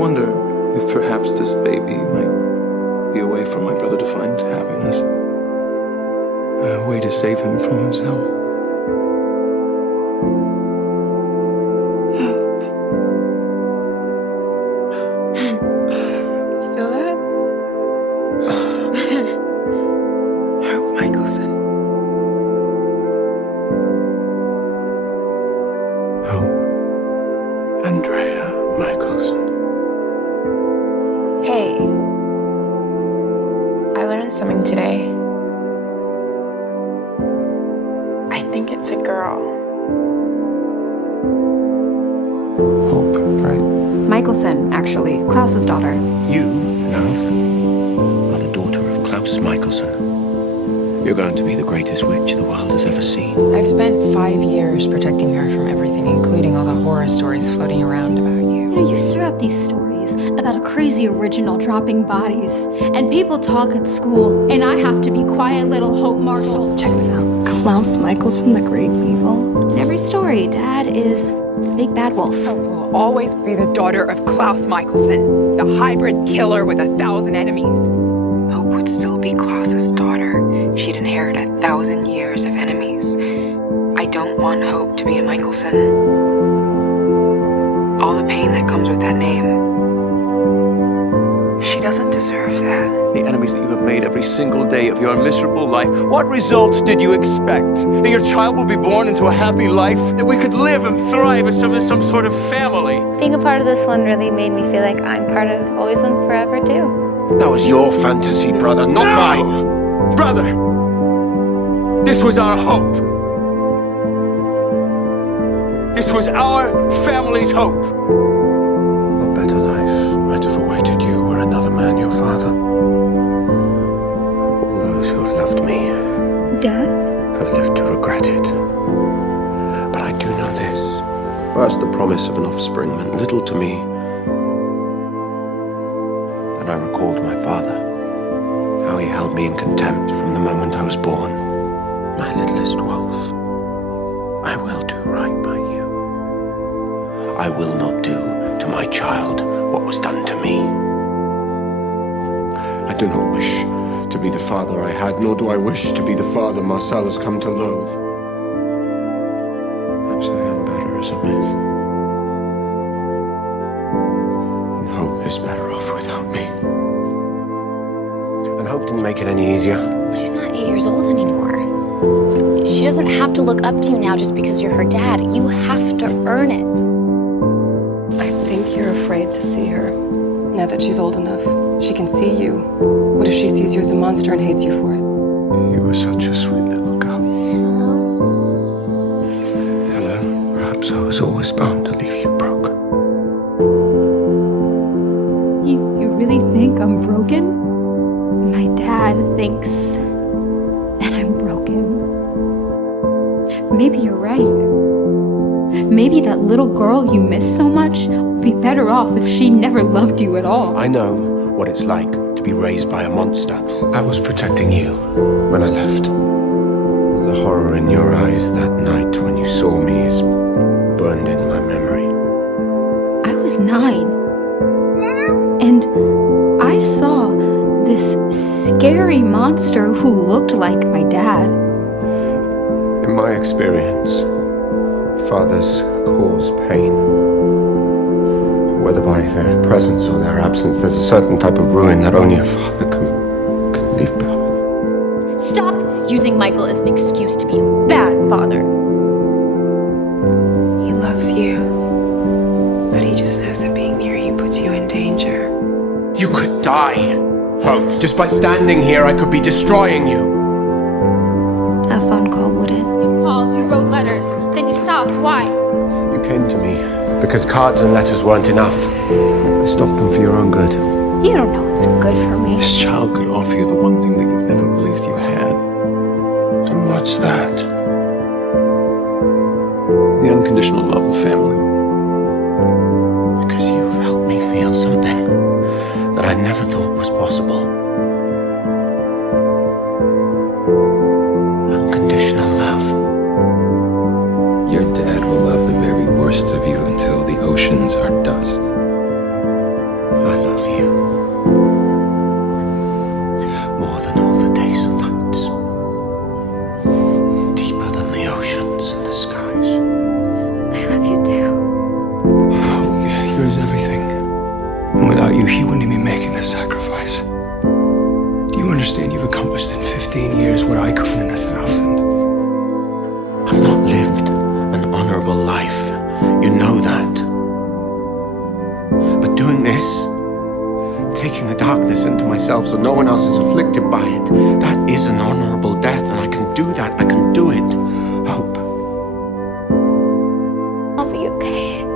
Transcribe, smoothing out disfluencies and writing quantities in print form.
wonder if perhaps this baby might be a way for my brother to find happiness. A way to save him from himself. Feel that? Hope Michelson. Hope Andrea Michelson. Hey. I learned something today. I think it's a girl. Hope, right? Michelson, actually. Klaus's daughter. You, love, are the daughter of Klaus Michelson. You're going to be the greatest witch the world has ever seen. I've spent 5 years protecting her from everything, including all the horror stories floating around about you. You know, you stir up these stories about a crazy original dropping bodies, and people talk at school, and I have to be quiet little Hope Marshall. Check this out. Klaus Michelson, the great evil. In every story, Dad is the big bad wolf. Hope will always be the daughter of Klaus Michelson, the hybrid killer with 1,000 enemies. Hope would still be Klaus's daughter. She'd inherit 1,000 years of enemies. I don't want Hope to be a Michelson. All the pain that comes with that name. She doesn't deserve that. The enemies that you have made every single day of your miserable life. What results did you expect? That your child will be born into a happy life? That we could live and thrive as some sort of family? Being a part of this one really made me feel like I'm part of Always and Forever too. That was your fantasy, brother, not mine. Brother, this was our hope. This was our family's hope. What better life might have awaited you were another man your father? All those who have loved me Dad? have lived to regret it. But I do know this. First, the promise of an offspring meant little to me. Then I recalled my father, how he held me in contempt from the moment I was born. My littlest wolf, I will do right by you. I will not do to my child what was done to me. I do not wish to be the father I had, nor do I wish to be the father Marcel has come to loathe. Perhaps I am better as a myth. And Hope is better off without me. And Hope didn't make it any easier. She's not 8 years old anymore. She doesn't have to look up to you now just because you're her dad. You have to earn it. I think you're afraid to see her. Now that she's old enough, she can see you. What if she sees you as a monster and hates you for it? You were such a sweet little girl. Hello. Perhaps I was always bound to leave you broke. You really think I'm broken? My dad thinks that I'm broken. Maybe you're right. Maybe that little girl you miss so much would be better off if she never loved you at all. I know what it's like to be raised by a monster. I was protecting you when I left. The horror in your eyes that night when you saw me is burned in my memory. I was 9. And I saw this scary monster who looked like my dad. In my experience, fathers cause pain. Whether by their presence or their absence, there's a certain type of ruin that only a father can leave behind. Stop using Michael as an excuse to be a bad father. He loves you, but he just knows that being near you puts you in danger. You could die. Hope, just by standing here, I could be destroying you. A phone call wouldn't. You called, you wrote letters, then you stopped. Why? You came to me because cards and letters weren't enough. I stopped them for your own good. You don't know what's good for me. This child could offer you the one thing that you've never believed you had. And what's that? The unconditional love of family. Because you've helped me feel something that I never thought was possible. Unconditional love. Your dad will love the very worst of you until the oceans are dust. is everything. And without you, he wouldn't even be making this sacrifice. Do you understand you've accomplished in 15 years what I couldn't in 1,000? I've not lived an honorable life. You know that. But doing this, taking the darkness into myself so no one else is afflicted by it, that is an honorable death, and I can do that. I can do it. Hope. I'll be okay.